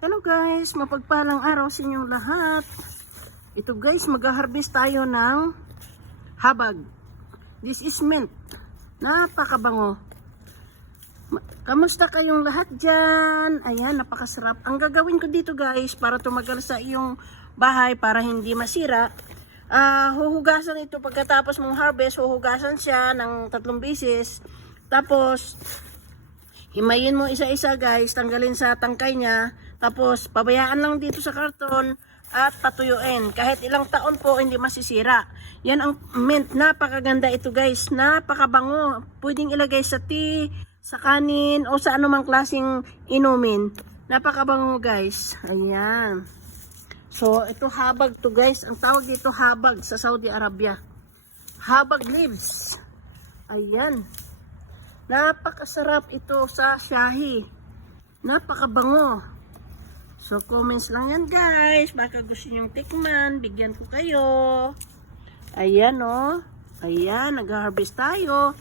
Hello guys, mapagpalang araw sa inyong lahat. Ito guys, mag-harvest tayo ng habag. This is mint. Napakabango. Kamusta kayong lahat dyan? Ayan, napakasarap. Ang gagawin ko dito guys, para tumagal sa iyong bahay, para hindi masira, huhugasan ito pagkatapos mong harvest. Huhugasan siya ng 3 beses. Tapos, himayin mo isa-isa guys, tanggalin sa tangkay niya. Tapos, pabayaan lang dito sa karton at patuyuin. Kahit ilang taon po, hindi masisira. Yan ang mint. Napakaganda ito guys. Napakabango. Pwedeng ilagay sa tea, sa kanin, o sa anumang klaseng inumin. Napakabango guys. Ayan. So, ito habag to guys. Ang tawag dito habag sa Saudi Arabia. Habag leaves. Ayan. Napakasarap ito sa shahi. Napakabango. So, comments lang yan guys. Baka gusto nyong tikman, bigyan ko kayo. Ayan o. Ayan, nag-harvest tayo.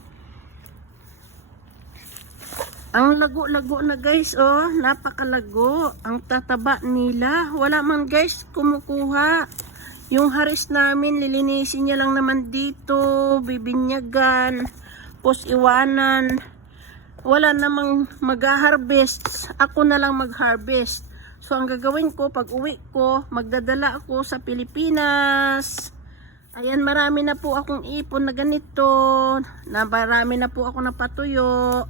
Ang lago-lago na guys oh. Napakalago. Ang tataba nila. Wala man guys kumukuha. Yung haris namin, lilinisin niya lang naman dito. Bibinyagan. Pos iwanan. Wala namang mag-harvest. Ako na lang mag-harvest. So, ang gagawin ko, pag uwi ko, magdadala ako sa Pilipinas. Ayan, marami na po akong ipon na ganito. Marami na po ako napatuyo.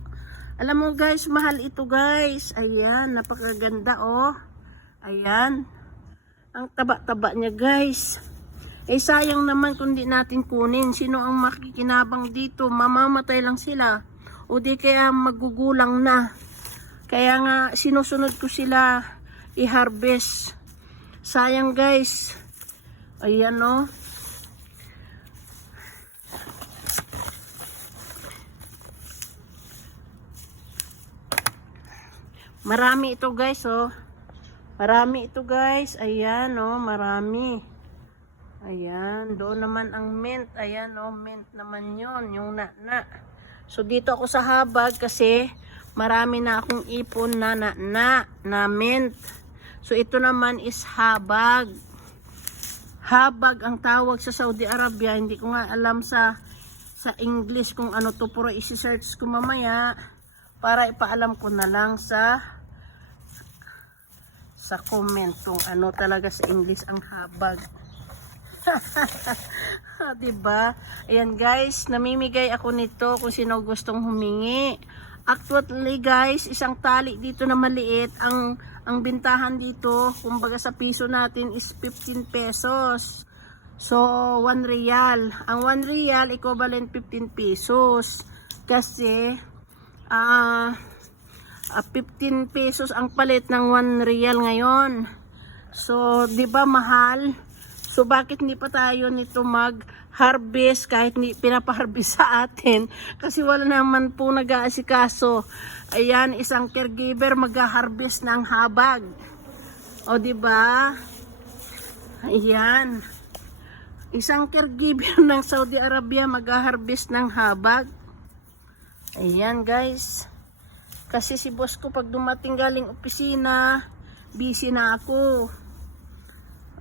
Alam mo guys, mahal ito guys. Ayan, napakaganda oh. Ayan. Ang taba-taba niya guys. Eh, sayang naman kung di natin kunin. Sino ang makikinabang dito? Mamamatay lang sila. O di kaya magugulang na. Kaya nga, sinusunod ko sila i-harvest. Sayang guys. Ayan o. Marami ito guys oh. Marami ito guys. Ayan o, marami. Ayan, doon naman ang mint. Ayan o, mint naman yon, yung na. So dito ako sa habag kasi marami na akong ipon na mint. So ito naman is habag. Habag ang tawag sa Saudi Arabia. Hindi ko nga alam sa English kung ano to, pero isi-search ko mamaya para ipaalam ko na lang sa comment kung ano talaga sa English ang habag. Diba? Ayan guys, namimigay ako nito kung sino gustong humingi. Actually guys, isang tali dito na maliit, ang bintahan dito, kumbaga sa piso natin is 15 pesos. So, 1 real. Ang 1 real equivalent 15 pesos. Kasi 15 pesos ang palit ng 1 real ngayon. So, 'di ba mahal? So, bakit hindi pa tayo nito mag-harvest kahit hindi pinapa-harvest sa atin? Kasi wala naman po nag-aasikaso. Ayan, isang caregiver mag-harvest ng habag. O, diba? Ayan. Isang caregiver ng Saudi Arabia mag-harvest ng habag. Ayan, guys. Kasi si boss ko pag dumating galing opisina, busy na ako.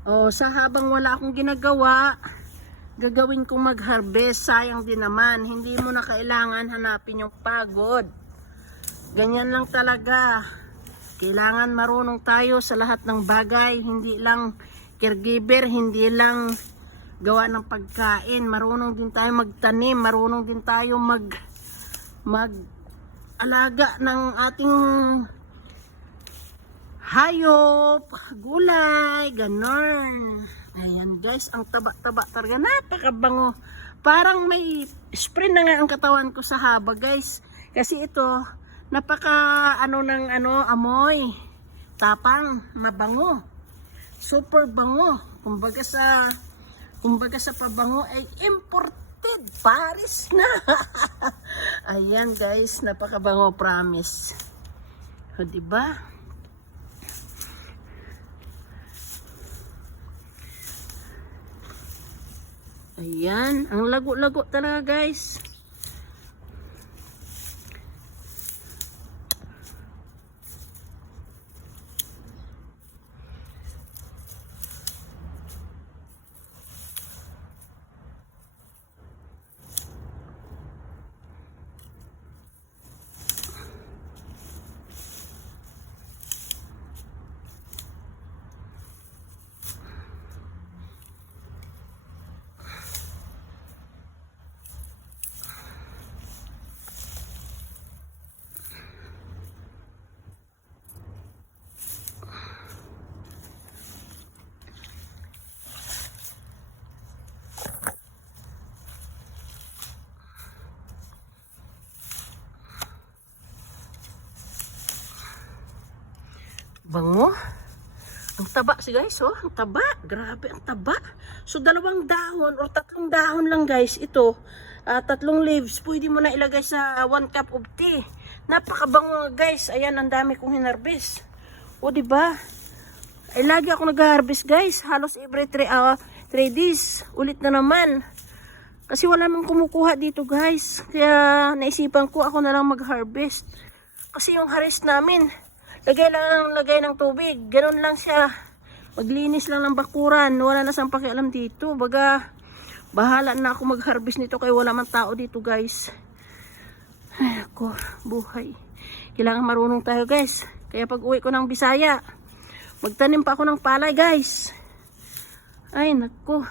O, sa habang wala akong ginagawa, gagawin kong mag-harvest. Sayang din naman. Hindi mo na kailangan hanapin yung pagod. Ganyan lang talaga. Kailangan marunong tayo sa lahat ng bagay. Hindi lang caregiver, hindi lang gawa ng pagkain. Marunong din tayo magtanim. Marunong din tayo mag-alaga ng ating hayop, gulay, ganon. Ayan guys, ang taba-taba talaga, napakabango. Parang may spray na nga ang katawan ko sa haba guys. Kasi ito, napaka amoy. Tapang, mabango. Super bango. Kumbaga sa pabango ay imported. Paris na. Ayan guys, napakabango, promise. O diba? Ayan, ang lago-lago talaga guys. Bango. Ang taba si guys, oh. Ang taba. Grabe, ang taba. So, 2 dahon or 3 dahon lang guys. Ito, 3 leaves. Pwede mo na ilagay sa 1 cup of tea. Napakabango guys. Ayan, ang dami kong hinarbis. O, diba? Ay, lagi ako nag-harvest guys. Halos every 3 days. Ulit na naman. Kasi wala mang kumukuha dito guys. Kaya naisipan ko ako na lang mag-harvest. Kasi yung harvest namin, lagay ng tubig. Ganun lang siya. Maglinis lang ng bakuran. Wala na siyang pakialam dito. Baga, bahala na ako mag-harvest nito kaya wala man tao dito guys. Ay ako, buhay. Kailangan marunong tayo guys. Kaya pag uwi ko ng Bisaya, magtanim pa ako ng palay guys. Ay nako.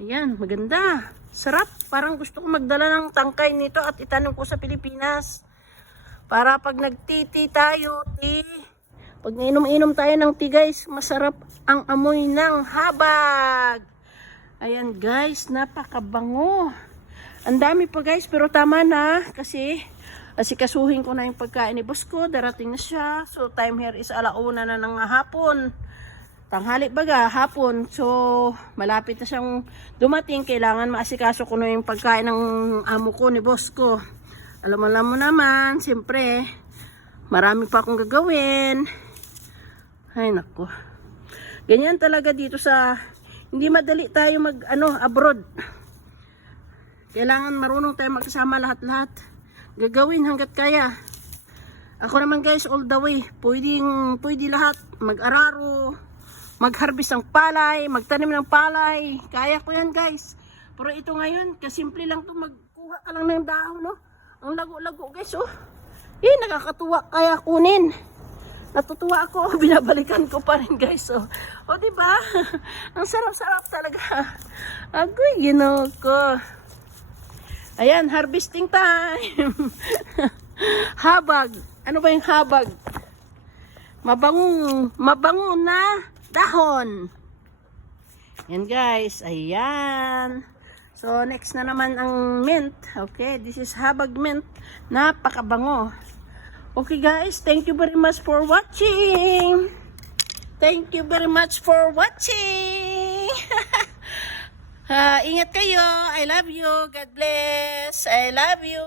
Ayan, maganda. Sarap. Parang gusto ko magdala ng tangkay nito at itanim ko sa Pilipinas. Para pag nagtiti tayo, pag inom-inom tayo ng tea guys, masarap ang amoy ng habag. Ayan guys, napakabango. Ang dami pa guys, pero tama na. Kasi asikasuhin ko na yung pagkain ni boss ko. Darating na siya. So time here is 1:00 na ng hapon. Tanghali baga, hapon. So, malapit na siyang dumating. Kailangan maasikaso ko na yung pagkain ng amo ko, ni boss ko. Alam mo naman, siyempre, marami pa akong gagawin. Ay, nako. Ganyan talaga dito sa, hindi madali tayo abroad. Kailangan marunong tayo magkasama lahat-lahat. Gagawin hanggat kaya. Ako naman guys, all the way. Pwede lahat. Mag-araro, mag-harvest ng palay, magtanim ng palay. Kaya ko yan guys. Pero ito ngayon, kasimple lang to, magkuha ka lang ng dahon, no? Ang lago-lago guys, oh. Nakakatuwa kaya kunin. Natutuwa ako, binabalikan ko pa rin guys, oh. O diba? Ang sarap-sarap talaga. Agoy, ko. Ayan, harvesting time. Habag. Ano ba yung habag? Mabango na dahon. Yan guys, ayan. So next na naman ang mint. Okay, this is habag mint. Napakabango. Okay guys, thank you very much for watching. Thank you very much for watching. Ingat kayo. I love you. God bless. I love you.